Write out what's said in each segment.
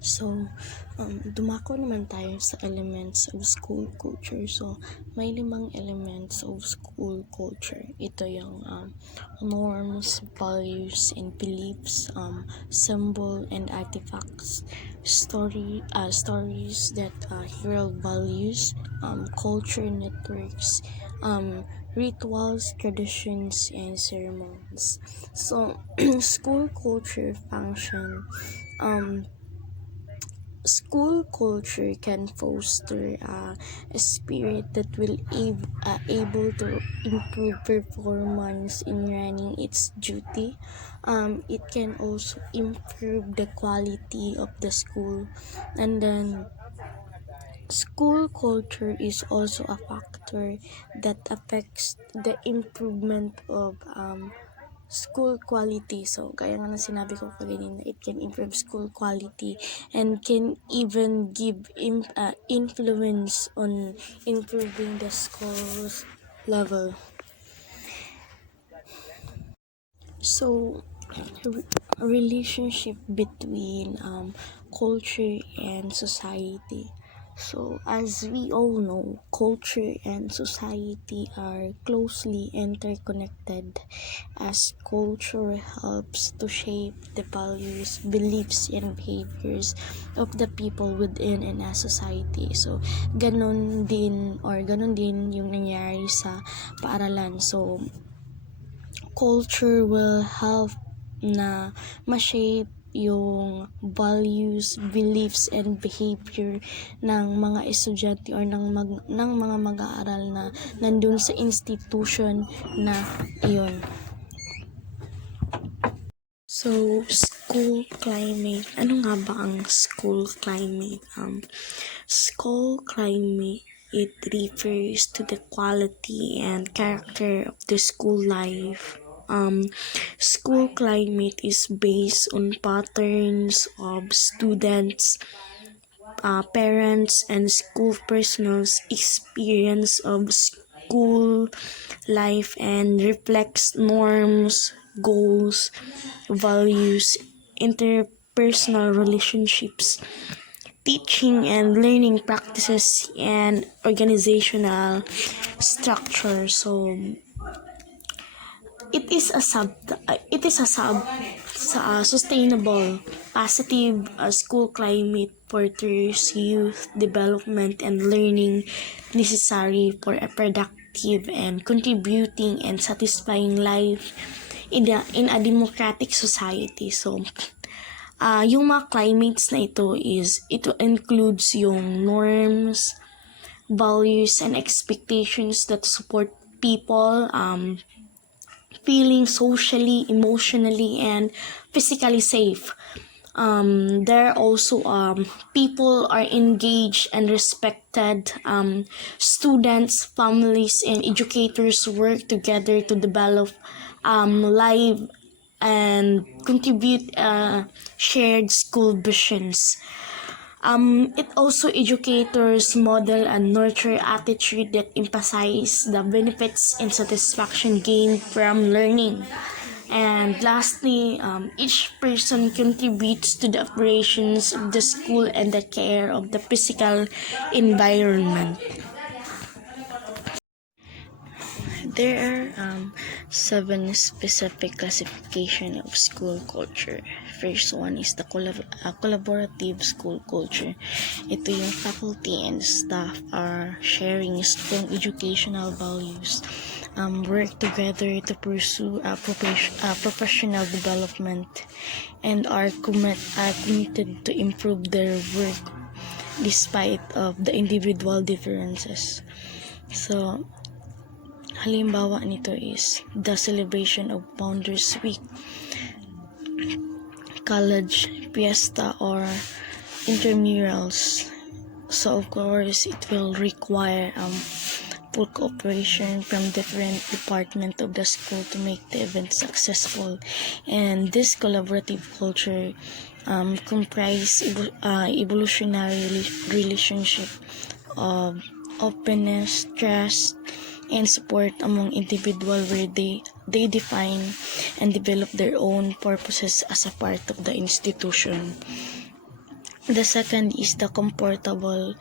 So, dumako naman tayo sa elements of school culture. So, may 5 elements of school culture. Ito yung norms, values, and beliefs, symbol and artifacts, stories that herald values, culture networks, rituals, traditions, and ceremonies. So, school culture function. School culture can foster a spirit that will able to improve performance in running its duty. It can also improve the quality of the school, and then school culture is also a factor that affects the improvement of school quality. So, gaya nga na sinabi ko kanina, it can improve school quality and can even give influence on improving the school's level. So, relationship between culture and society. So, as we all know, culture and society are closely interconnected, as culture helps to shape the values, beliefs, and behaviors of the people within a society. So, ganun din yung nangyari sa paaralan. So, culture will help na ma-shape yung values, beliefs, and behavior ng mga estudyante or ng mga mag-aaral na nandun sa institution na iyon. So, school climate. Ano nga ba ang school climate? School climate, it refers to the quality and character of the school life. School climate is based on patterns of students, parents, and school personnel's experience of school life and reflects norms, goals, values, interpersonal relationships, teaching and learning practices, and organizational structure. So, it is a sustainable, positive school climate fosters youth development and learning necessary for a productive and contributing and satisfying life in a democratic society. So, yung mga climates na ito includes yung norms, values, and expectations that support people feeling socially, emotionally, and physically safe. There also people are engaged and respected. Students, families, and educators work together to develop live and contribute shared school visions. It also educators model and nurture attitude that emphasize the benefits and satisfaction gained from learning. And lastly, each person contributes to the operations of the school and the care of the physical environment. There are 7 specific classification of school culture. First one is the collaborative school culture. Ito yung faculty and staff are sharing strong educational values, work together to pursue professional development, and are committed to improve their work despite of the individual differences. So, halimbawa nito is the celebration of Founders Week, college fiesta, or intramurals. So of course it will require full cooperation from different departments of the school to make the event successful. And this collaborative culture comprise evolutionary relationship of openness, trust, and support among individuals where they define and develop their own purposes as a part of the institution. The second is the comfortable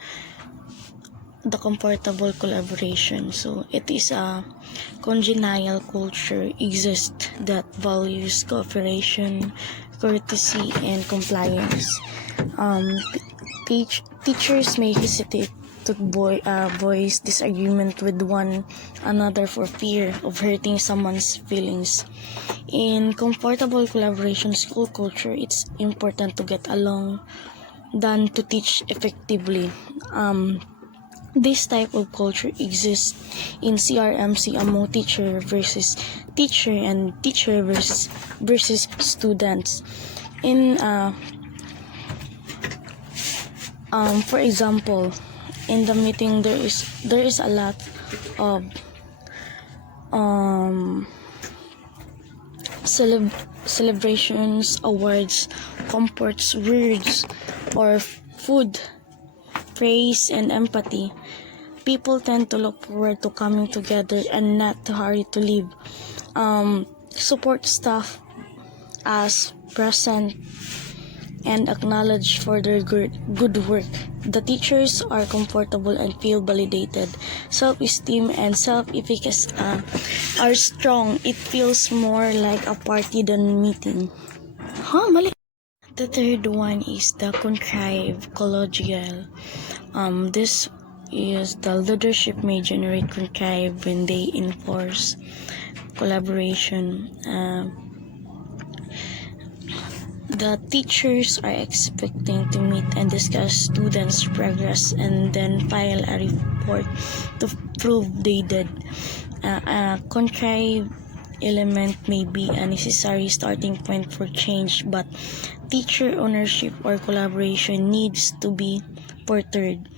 collaboration. So it is a congenial culture exists that values cooperation, courtesy, and compliance. Teachers may hesitate to voice disagreement with one another for fear of hurting someone's feelings. In comfortable collaboration school culture, it's important to get along than to teach effectively. This type of culture exists in CRMC among teacher versus teacher and teacher versus students. For example, in the meeting there is a lot of celebrations, awards, comforts, words, or food, praise, and empathy. People tend to look forward to coming together and not to hurry to leave. Support staff as present and acknowledge for their good work. The teachers are comfortable and feel validated. Self-esteem and self-efficacy are strong. It feels more like a party than a meeting. Mali. The third one is the contrived collegial. This is the leadership may generate contrive when they enforce collaboration. The teachers are expecting to meet and discuss students' progress and then file a report to prove they did. A contrived element may be a necessary starting point for change, but teacher ownership or collaboration needs to be furthered.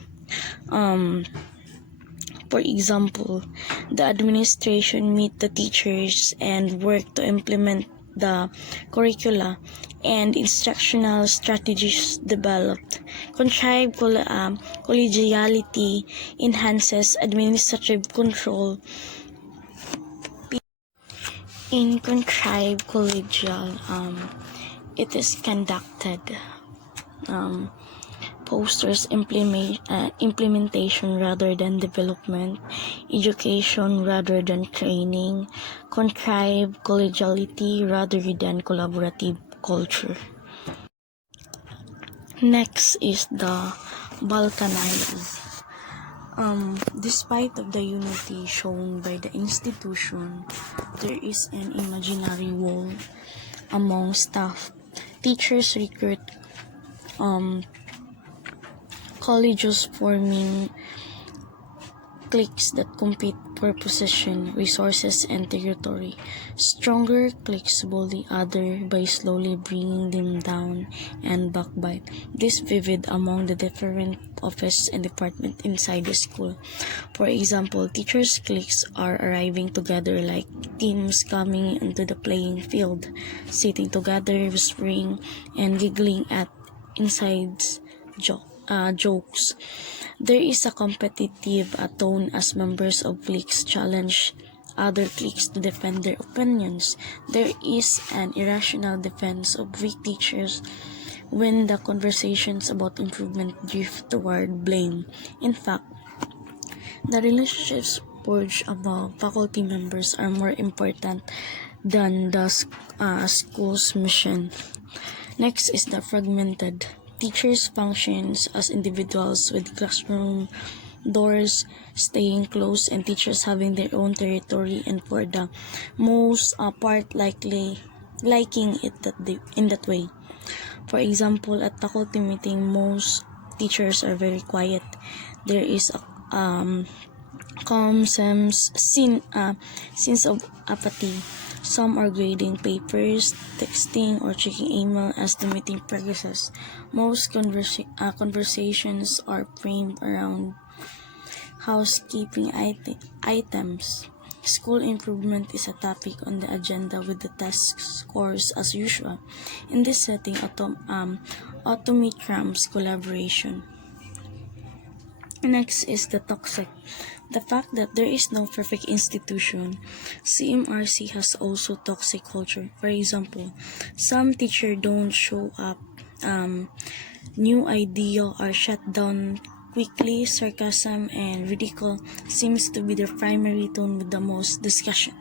For example, the administration meet the teachers and work to implement the curricula and instructional strategies developed. Contrived collegiality enhances administrative control. In contrived collegial, it is conducted. Posters implementation rather than development, education rather than training, contrived collegiality rather than collaborative culture. Next is the Balkanized. Despite of the unity shown by the institution, there is an imaginary wall among staff. Teachers recruit colleges forming cliques that compete for position, resources, and territory. Stronger cliques bully others by slowly bringing them down and backbite. This vivid among the different offices and departments inside the school. For example, teachers' cliques are arriving together like teams coming into the playing field, sitting together, whispering, and giggling at inside jokes. There is a competitive tone as members of cliques challenge other cliques to defend their opinions. There is an irrational defense of weak teachers when the conversations about improvement drift toward blame. In fact, the relationships forged among faculty members are more important than the school's mission. Next is the fragmented. Teachers functions as individuals with classroom doors staying closed and teachers having their own territory, and for the most part liking it in that way. For example, at faculty meeting, most teachers are very quiet. There is a calm sense of apathy. Some are grading papers, texting, or checking email as the meeting progresses. Most conversations are framed around housekeeping items. School improvement is a topic on the agenda with the test scores as usual. In this setting, autonomy trumps collaboration. Next is the toxic. The fact that there is no perfect institution. CMRC has also toxic culture. For example, some teachers don't show up new ideas are shut down quickly. Sarcasm and ridicule seems to be the primary tone with the most discussion.